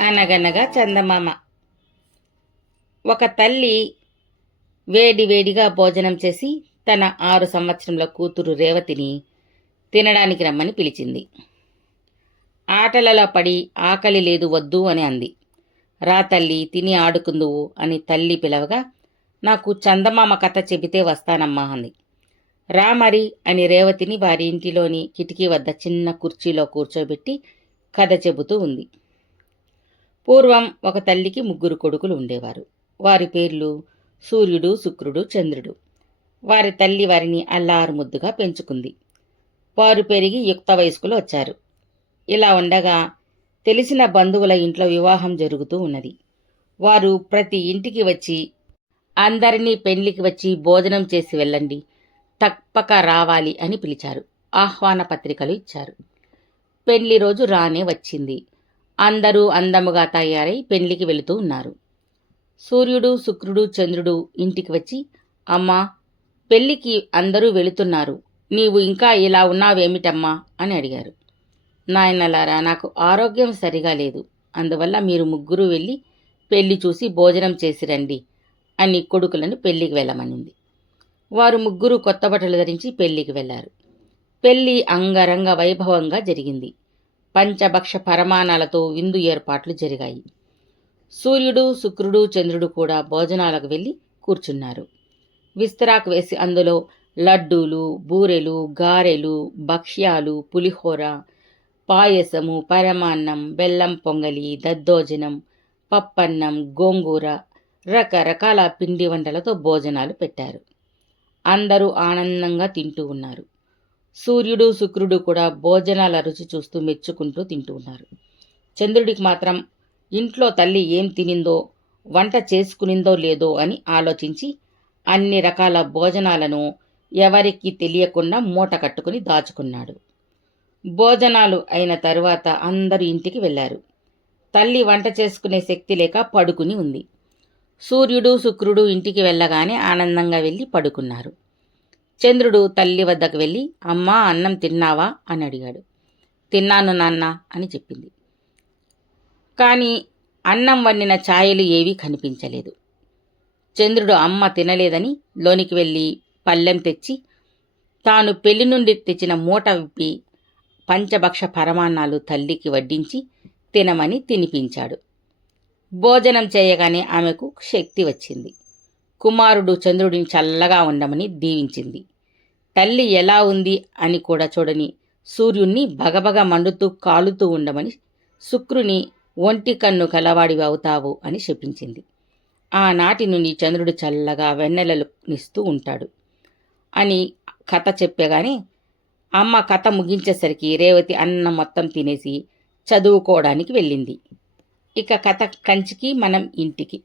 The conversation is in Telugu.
అనగనగా చందమామ. ఒక తల్లి వేడివేడిగా భోజనం చేసి తన 6 సంవత్సరముల కూతురు రేవతిని తినడానికి రమ్మని పిలిచింది. ఆటలలో పడి ఆకలి లేదు వద్దు అని అంది. రా తల్లి, తిని ఆడుకుందువు అని తల్లి పిలవగా, నాకు చందమామ కథ చెబితే వస్తానమ్మా అంది. రా మరి అని రేవతిని వారి ఇంటిలోని కిటికీ వద్ద చిన్న కుర్చీలో కూర్చోబెట్టి కథ చెబుతూ ఉంది. పూర్వం ఒక తల్లికి 3 కొడుకులు ఉండేవారు. వారి పేర్లు సూర్యుడు, శుక్రుడు, చంద్రుడు. వారి తల్లి వారిని అల్లారు ముద్దుగా పెంచుకుంది. వారు పెరిగి యుక్త వయస్కులు వచ్చారు. ఇలా ఉండగా తెలిసిన బంధువుల ఇంట్లో వివాహం జరుగుతూ ఉన్నది. వారు ప్రతి ఇంటికి వచ్చి, అందరినీ పెళ్లికి వచ్చి భోజనం చేసి వెళ్ళండి, తప్పక రావాలి అని పిలిచారు. ఆహ్వాన పత్రికలు ఇచ్చారు. పెళ్లి రోజు రానే వచ్చింది. అందరూ అందముగా తయారై పెళ్లికి వెళుతూ ఉన్నారు. సూర్యుడు, శుక్రుడు, చంద్రుడు ఇంటికి వచ్చి, అమ్మా, పెళ్లికి అందరూ వెళుతున్నారు, నీవు ఇంకా ఇలా ఉన్నావేమిటమ్మా అని అడిగారు. నాయనలారా, నాకు ఆరోగ్యం సరిగా లేదు, అందువల్ల మీరు 3 వెళ్ళి పెళ్లి చూసి భోజనం చేసి రండి అని కొడుకులను పెళ్లికి వెళ్ళమనింది. వారు 3 కొత్త బట్టలు ధరించి పెళ్లికి వెళ్లారు. పెళ్లి అంగరంగ వైభవంగా జరిగింది. పంచభక్ష పరమాణాలతో విందు ఏర్పాట్లు జరిగాయి. సూర్యుడు, శుక్రుడు, చంద్రుడు కూడా భోజనాలకు వెళ్ళి కూర్చున్నారు. విస్తరాకు వేసి అందులో లడ్డూలు, బూరెలు, గారెలు, భక్ష్యాలు, పులిహోర, పాయసము, పరమాన్నం, బెల్లం పొంగలి, దద్దోజనం, పప్పన్నం, గోంగూర, రకరకాల పిండి వంటలతో భోజనాలు పెట్టారు. అందరూ ఆనందంగా తింటూ ఉన్నారు. సూర్యుడు, శుక్రుడు కూడా భోజనాల రుచి చూస్తూ మెచ్చుకుంటూ తింటూ ఉన్నారు. చంద్రుడికి మాత్రం ఇంట్లో తల్లి ఏం తినిందో, వంట చేసుకునిందో లేదో అని ఆలోచించి అన్ని రకాల భోజనాలను ఎవరికీ తెలియకుండా మూట కట్టుకుని దాచుకున్నాడు. భోజనాలు అయిన తరువాత అందరూ ఇంటికి వెళ్లారు. తల్లి వంట చేసుకునే శక్తి లేక పడుకుని ఉంది. సూర్యుడు, శుక్రుడు ఇంటికి వెళ్ళగానే ఆనందంగా వెళ్ళి పడుకున్నారు. చంద్రుడు తల్లి వద్దకు వెళ్ళి, అమ్మా, అన్నం తిన్నావా అని అడిగాడు. తిన్నాను నాన్న అని చెప్పింది. కానీ అన్నం వండిన ఛాయలు ఏవీ కనిపించలేదు. చంద్రుడు అమ్మ తినలేదని లోనికి వెళ్ళి పళ్ళెం తెచ్చి తాను పెళ్లి నుండి తెచ్చిన మూట విప్పి పంచభక్ష పరమాన్నాలు తల్లికి వడ్డించి తినమని తినిపించాడు. భోజనం చేయగానే ఆమెకు శక్తి వచ్చింది. కుమారుడు చంద్రుడిని చల్లగా ఉండమని దీవించింది. తల్లి ఎలా ఉంది అని కూడా చూడని సూర్యుణ్ణి బగబగ మండుతూ కాలుతూ ఉండమని, శుక్రుని ఒంటి కన్ను కలవాడివి అవుతావు అని శపించింది. ఆనాటి నుండి చంద్రుడు చల్లగా వెన్నెలనిస్తూ ఉంటాడు అని కథ చెప్పగానే అమ్మ కథ ముగించేసరికి రేవతి అన్నం మొత్తం తినేసి చదువుకోవడానికి వెళ్ళింది. ఇక కథ కంచికి మనం ఇంటికి.